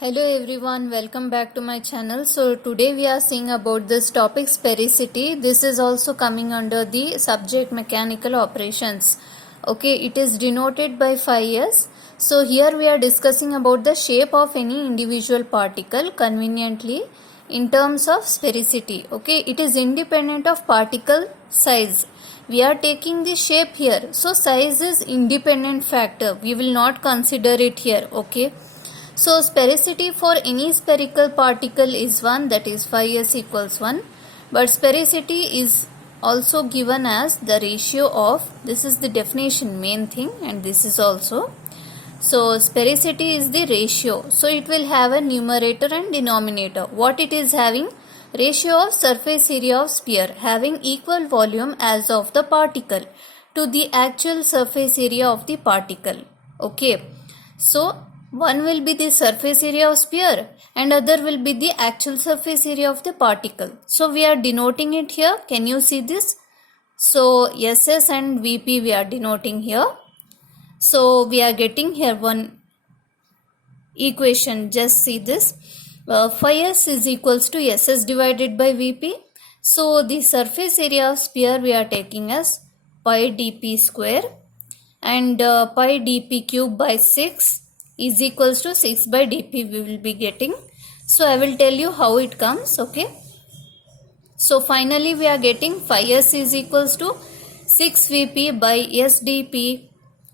Hello everyone, welcome back to my channel. So today we are seeing about this topic sphericity. This is also coming under the subject mechanical operations. Okay, it is denoted by 5 years. So here we are discussing about the shape of any individual particle conveniently in terms of sphericity. Okay, it is independent of particle size. We are taking the shape here. So size is independent factor. We will not consider it here. Okay. So sphericity for any spherical particle is 1, that is 5s equals 1. But sphericity is also given as the ratio of, this is the definition main thing, and this is also. So sphericity is the ratio. So it will have a numerator and denominator. What it is having? Ratio of surface area of sphere having equal volume as of the particle to the actual surface area of the particle. Okay. So one will be the surface area of sphere and other will be the actual surface area of the particle. So we are denoting it here. Can you see this? So SS and VP we are denoting here. So we are getting here one equation. Just see this. Phi S is equals to SS divided by VP. So the surface area of sphere we are taking as pi dp square and pi dp cube by 6 is equals to 6 by dp we will be getting. So I will tell you how it comes. Okay. So finally we are getting phi s is equals to 6 vp by sdp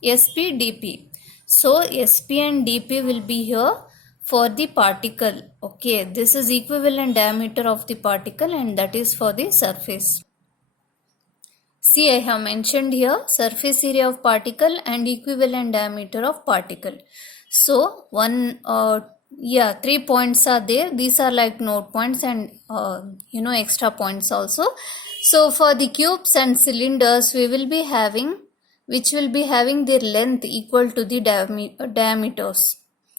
sp dp. So sp and dp will be here for the particle. Okay. This is equivalent diameter of the particle and that is for the surface. See, I have mentioned here surface area of particle and equivalent diameter of particle. So 3 points are there. These are like note points and extra points also. So for the cubes and cylinders we will be having, which will be having their length equal to the diameters.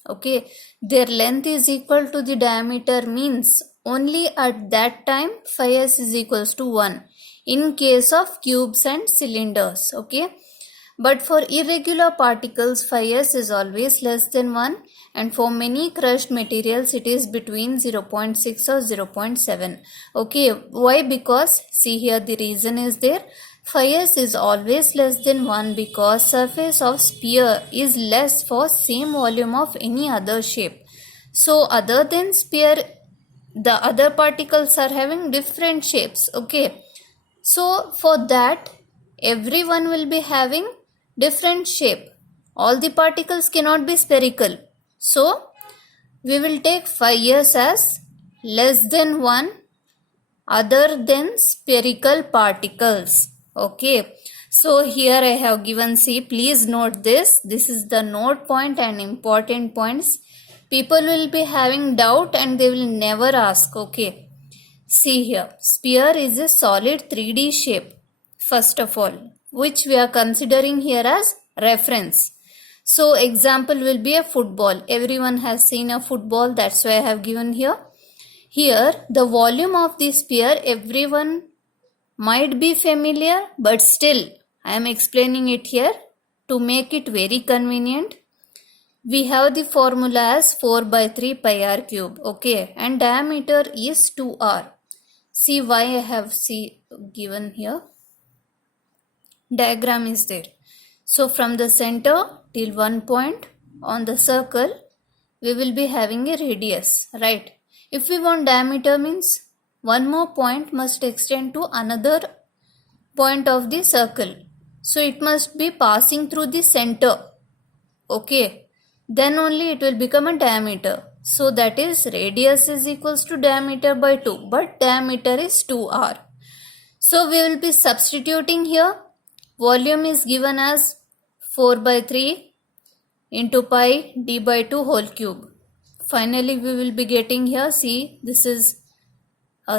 Okay, their length is equal to the diameter means only at that time phi s is equals to 1 in case of cubes and cylinders. Okay, but for irregular particles phi s is always less than 1 and for many crushed materials it is between 0.6 or 0.7. Okay, why? Because see here the reason is there. Phi s is always less than 1 because surface of sphere is less for same volume of any other shape. So other than sphere, the other particles are having different shapes. Okay. So for that, everyone will be having different shape. All the particles cannot be spherical. So we will take phi s as less than 1 other than spherical particles. Okay. So here I have given, see, please note this. This is the note point and important points. People will be having doubt and they will never ask. Okay. See here, sphere is a solid 3D shape, first of all, which we are considering here as reference. So example will be a football. Everyone has seen a football, that's why I have given here. Here, the volume of the sphere, everyone might be familiar, but still, I am explaining it here to make it very convenient. We have the formula as 4 by 3 pi r cube. Okay, and diameter is 2r. See why I have given here. Diagram is there. So from the center till one point on the circle, we will be having a radius, right? If we want diameter means one more point must extend to another point of the circle. So it must be passing through the center. Okay. Then only it will become a diameter. So that is radius is equals to diameter by 2. But diameter is 2r. So we will be substituting here. Volume is given as 4 by 3 into pi d by 2 whole cube. Finally we will be getting here. See, this is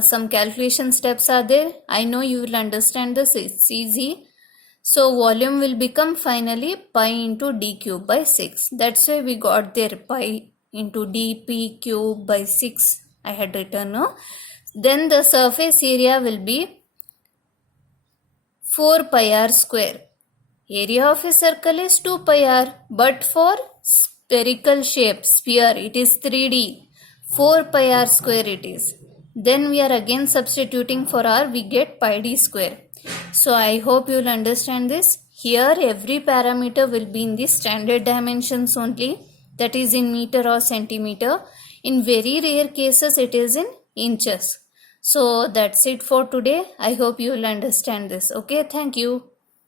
some calculation steps are there. I know you will understand this. It's easy. So volume will become finally pi into d cube by 6. That's why we got there pi into dp cube by 6. I had written. No? Then the surface area will be 4 pi r square. Area of a circle is 2 pi r. But for spherical shape sphere, it is 3D. 4 pi r square it is. Then we are again substituting for r, we get pi d square. So I hope you will understand this. Here every parameter will be in the standard dimensions only, that is in meter or centimeter. In very rare cases it is in inches. So that's it for today. I hope you will understand this. Okay, thank you.